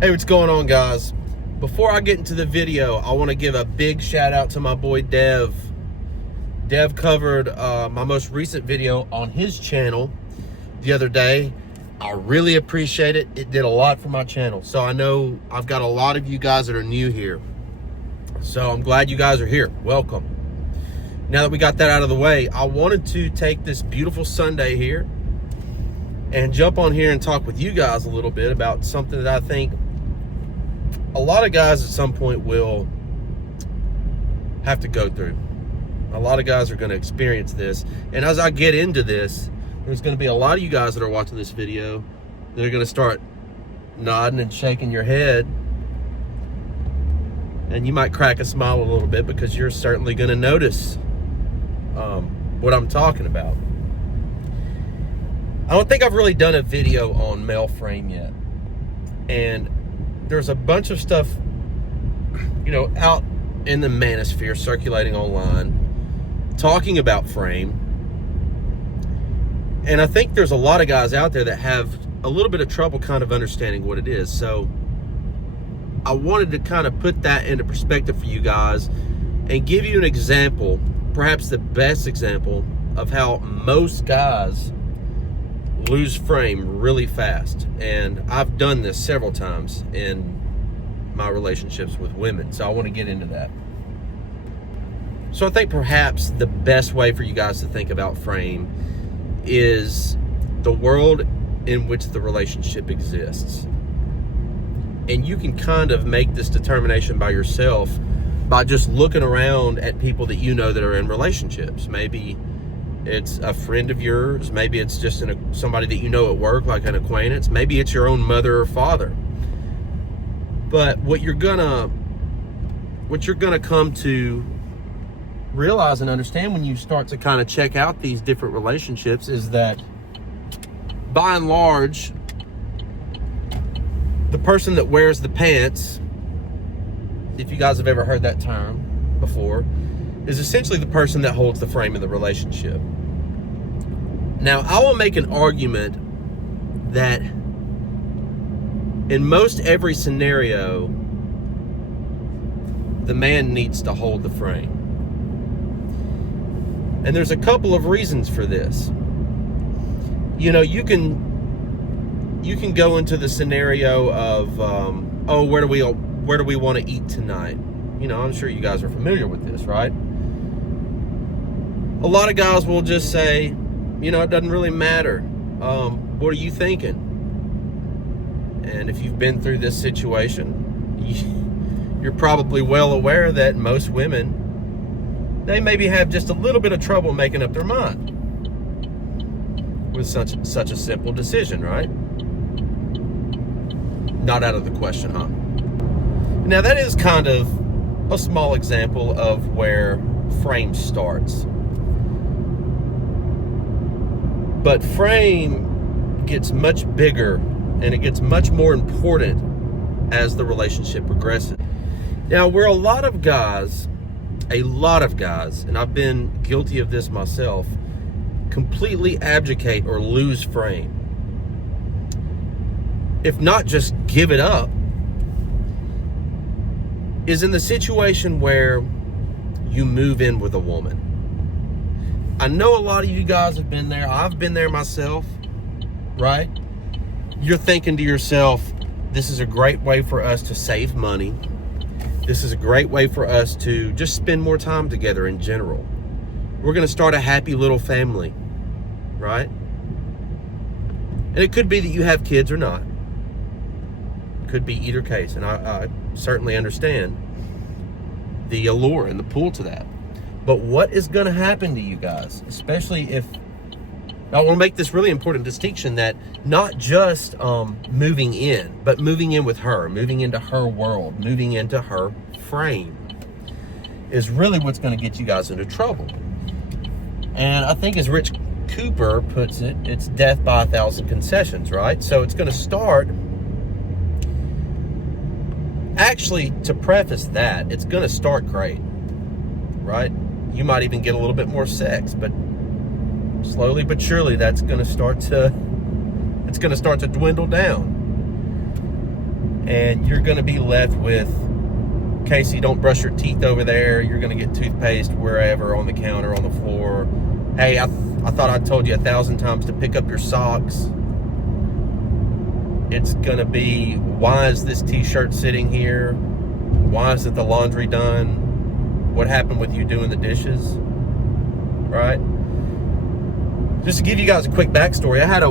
Hey, what's going on, guys? Before I get into the video, I want to give a big shout out to my boy Dev. Dev covered my most recent video on his channel the other day. I really appreciate it. It did a lot for my channel. So I know I've got a lot of you guys that are new here. So I'm glad you guys are here. Welcome. Now that we got that out of the way, I wanted to take this beautiful Sunday here and jump on here and talk with you guys a little bit about something that I think a lot of guys at some point will have to go through. A lot of guys are going to experience this. And as I get into this, there's going to be a lot of you guys that are watching this video that are going to start nodding and shaking your head. And you might crack a smile a little bit because you're certainly going to notice what I'm talking about. I don't think I've really done a video on male frame yet. And there's a bunch of stuff, you know, out in the manosphere circulating online talking about frame. And I think there's a lot of guys out there that have a little bit of trouble kind of understanding what it is. So I wanted to kind of put that into perspective for you guys and give you an example, perhaps the best example, of how most guys lose frame really fast. And I've done this several times in my relationships with women, so I want to get into that. So I think perhaps the best way for you guys to think about frame is the world in which the relationship exists. And you can kind of make this determination by yourself by just looking around at people that you know that are in relationships. Maybe it's a friend of yours. Maybe it's just somebody that you know at work, like an acquaintance. Maybe it's your own mother or father. But what you're gonna come to realize and understand when you start to kind of check out these different relationships is that, by and large, the person that wears the pants, if you guys have ever heard that term before, is essentially the person that holds the frame in the relationship. Now, I will make an argument that in most every scenario, the man needs to hold the frame. And there's a couple of reasons for this. You know, you can go into the scenario of, oh, where do we want to eat tonight? You know, I'm sure you guys are familiar with this, right? A lot of guys will just say, you know, it doesn't really matter. What are you thinking? And if you've been through this situation, you're probably well aware that most women, they maybe have just a little bit of trouble making up their mind with such a simple decision, right? Not out of the question, huh? Now, that is kind of a small example of where frame starts. But frame gets much bigger and it gets much more important as the relationship progresses. Now, where a lot of guys, and I've been guilty of this myself, completely abdicate or lose frame, if not just give it up, is in the situation where you move in with a woman. I know a lot of you guys have been there. I've been there myself, right? You're thinking to yourself, this is a great way for us to save money. This is a great way for us to just spend more time together in general. We're going to start a happy little family, right? And it could be that you have kids or not. Could be either case, and I certainly understand the allure and the pull to that. But what is going to happen to you guys, especially if, I want to make this really important distinction that not just moving in, but moving in with her, moving into her world, moving into her frame is really what's going to get you guys into trouble. And I think, as Rich Cooper puts it, it's death by 1,000 concessions, right? So it's going to start. Actually, to preface that, it's going to start great, right? You might even get a little bit more sex, but slowly but surely it's going to start to dwindle down. and you're going to be left with, Casey, don't brush your teeth over there. You're going to get toothpaste wherever, on the counter, on the floor. Hey, I thought I told you 1,000 times to pick up your socks. It's going to be, why is this t-shirt sitting here? Why isn't the laundry done? What happened with you doing the dishes? Right? Just to give you guys a quick backstory, I had a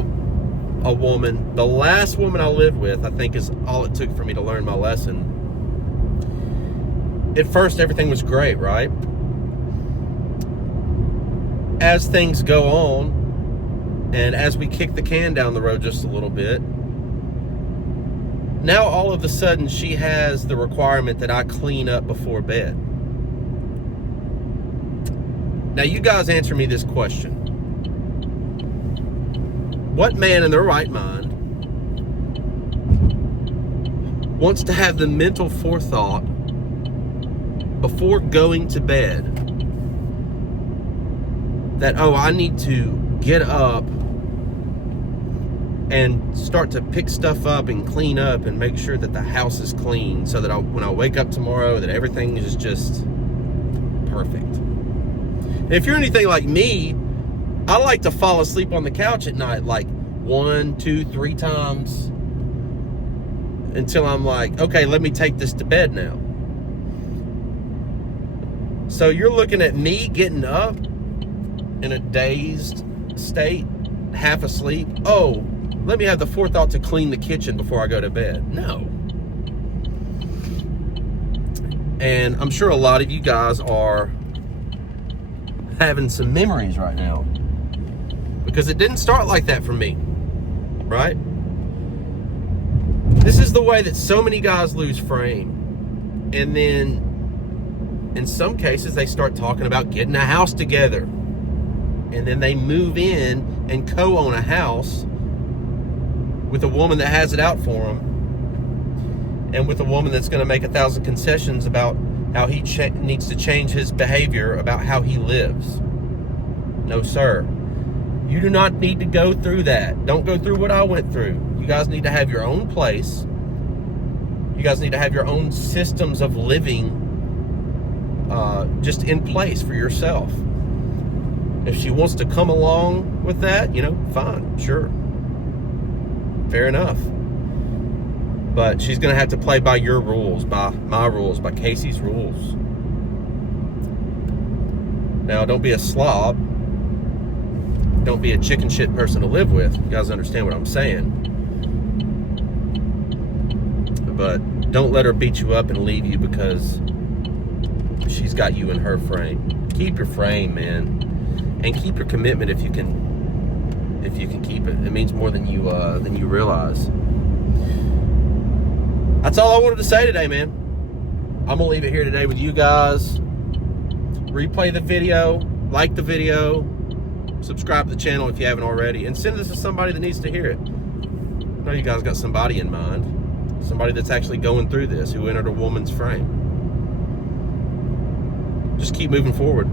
woman, the last woman I lived with, I think is all it took for me to learn my lesson. At first, everything was great, right? As things go on, and as we kick the can down the road just a little bit, now all of a sudden she has the requirement that I clean up before bed. Now you guys answer me this question. What man in their right mind wants to have the mental forethought before going to bed that, oh, I need to get up and start to pick stuff up and clean up and make sure that the house is clean so that when I wake up tomorrow that everything is just perfect. And if you're anything like me, I like to fall asleep on the couch at night like 1, 2, 3 times until I'm like, okay, let me take this to bed now. So you're looking at me getting up in a dazed state, half asleep. Oh, let me have the forethought to clean the kitchen before I go to bed. No. And I'm sure a lot of you guys are having some memories right now, because it didn't start like that for me, right? This is the way that so many guys lose frame. And then in some cases, they start talking about getting a house together. And then they move in and co-own a house with a woman that has it out for them, and with a woman that's going to make 1,000 concessions about how he needs to change his behavior about how he lives. No, sir. You do not need to go through that. Don't go through what I went through. You guys need to have your own place. You guys need to have your own systems of living just in place for yourself. If she wants to come along with that, fine, sure. Fair enough. But she's going to have to play by your rules, by my rules, by Casey's rules. Now, don't be a slob. Don't be a chicken shit person to live with. You guys understand what I'm saying. But don't let her beat you up and leave you because she's got you in her frame. Keep your frame, man. And keep your commitment if you can keep it. It means more than you realize. That's all I wanted to say today, man. I'm gonna leave it here today with you guys. Replay the video, like the video, subscribe to the channel if you haven't already, and send this to somebody that needs to hear it. I know you guys got somebody in mind, somebody that's actually going through this, who entered a woman's frame. Just keep moving forward.